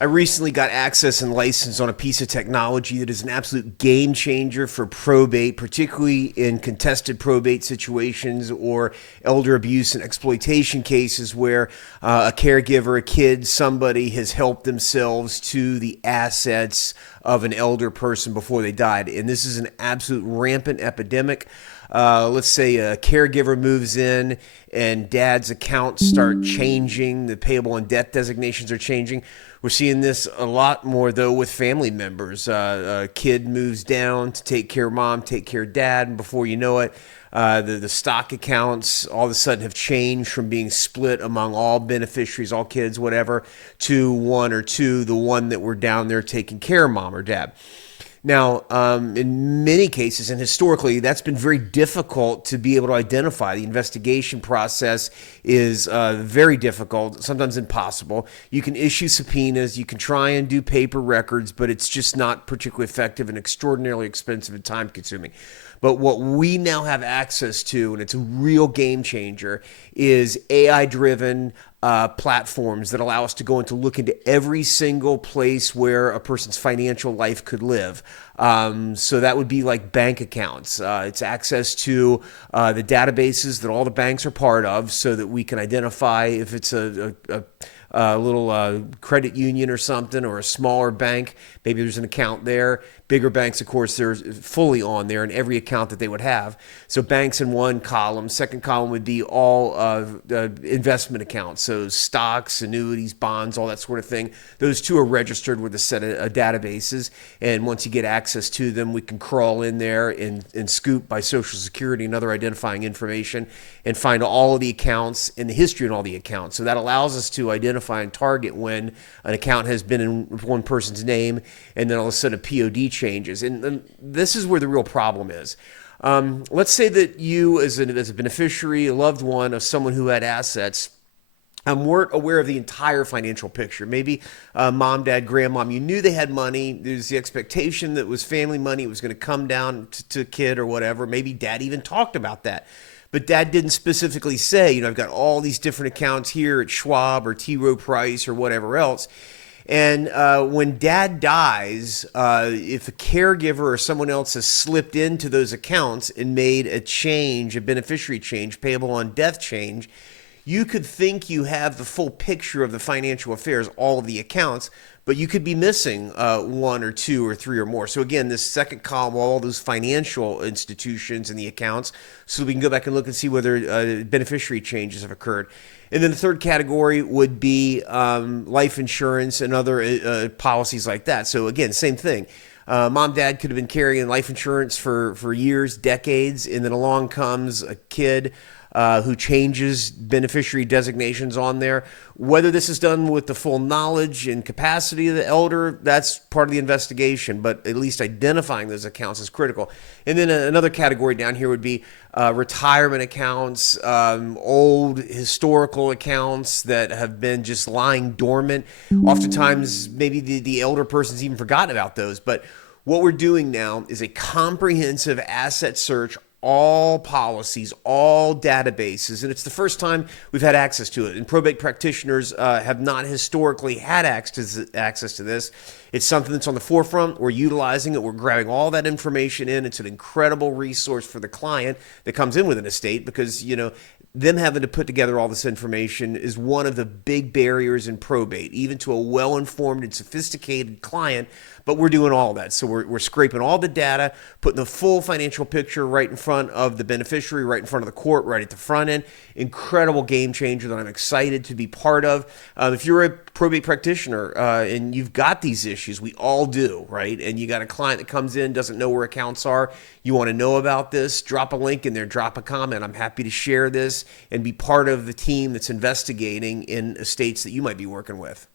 I recently got access and license on a piece of technology that is an absolute game changer for probate, particularly in contested probate situations or elder abuse and exploitation cases where a caregiver, a kid, somebody has helped themselves to the assets of an elder person before they died. And this is an absolute rampant epidemic. Let's say a caregiver moves in and dad's accounts start changing, the payable and debt designations are changing. We're seeing this a lot more, though, with family members. A kid moves down to take care of mom, take care of dad, and before you know it, the stock accounts all of a sudden have changed from being split among all beneficiaries, all kids, whatever, to one or two, the one that were down there taking care of mom or dad. Now, in many cases, and historically, that's been very difficult to be able to identify. The investigation process is very difficult, sometimes impossible. You can issue subpoenas, you can try and do paper records, but it's just not particularly effective and extraordinarily expensive and time consuming. But what we now have access to, and it's a real game changer, is AI driven platforms that allow us to go and to look into every single place where a person's financial life could live. So that would be like bank accounts. It's access to the databases that all the banks are part of so that we can identify if it's a little credit union or something, or a smaller bank. Maybe there's an account there. Bigger banks, of course, they're fully on there in every account that they would have. So banks in one column. Second column would be all investment accounts. So stocks, annuities, bonds, all that sort of thing. Those two are registered with a set of databases. And once you get access to them, we can crawl in there and scoop by Social Security and other identifying information and find all of the accounts and the history on all the accounts. So that allows us to identify and target when an account has been in one person's name and then all of a sudden a POD changes. And this is where the real problem is. Let's say that you, as a beneficiary, a loved one of someone who had assets, weren't aware of the entire financial picture. Maybe mom, dad, grandmom, you knew they had money. There's the expectation that it was family money. It was going to come down to a kid or whatever. Maybe dad even talked about that. But dad didn't specifically say, I've got all these different accounts here at Schwab or T. Rowe Price or whatever else. And when dad dies, if a caregiver or someone else has slipped into those accounts and made a change, a beneficiary change, payable on death change, you could think you have the full picture of the financial affairs, all of the accounts, but you could be missing one or two or three or more. So again, this second column, all those financial institutions and the accounts, so we can go back and look and see whether beneficiary changes have occurred. And then the third category would be life insurance and other policies like that. So again, same thing. Mom, dad could have been carrying life insurance for years, decades, and then along comes a kid who changes beneficiary designations on there. Whether this is done with the full knowledge and capacity of the elder, that's part of the investigation, but at least identifying those accounts is critical. And then another category down here would be retirement accounts, old historical accounts that have been just lying dormant. Oftentimes, maybe the elder person's even forgotten about those, but what we're doing now is a comprehensive asset search, all policies, all databases, and it's the first time we've had access to it. And probate practitioners have not historically had access to this. It's something that's on the forefront. We're utilizing it. We're grabbing all that information in. It's an incredible resource for the client that comes in with an estate because, them having to put together all this information is one of the big barriers in probate, even to a well-informed and sophisticated client. But we're doing all that. So we're scraping all the data, putting the full financial picture right in front of the beneficiary, right in front of the court, right at the front end. Incredible game changer that I'm excited to be part of. If you're a probate practitioner and you've got these issues, we all do, right? And you got a client that comes in, doesn't know where accounts are, you want to know about this, drop a link in there, drop a comment. I'm happy to share this and be part of the team that's investigating in estates that you might be working with.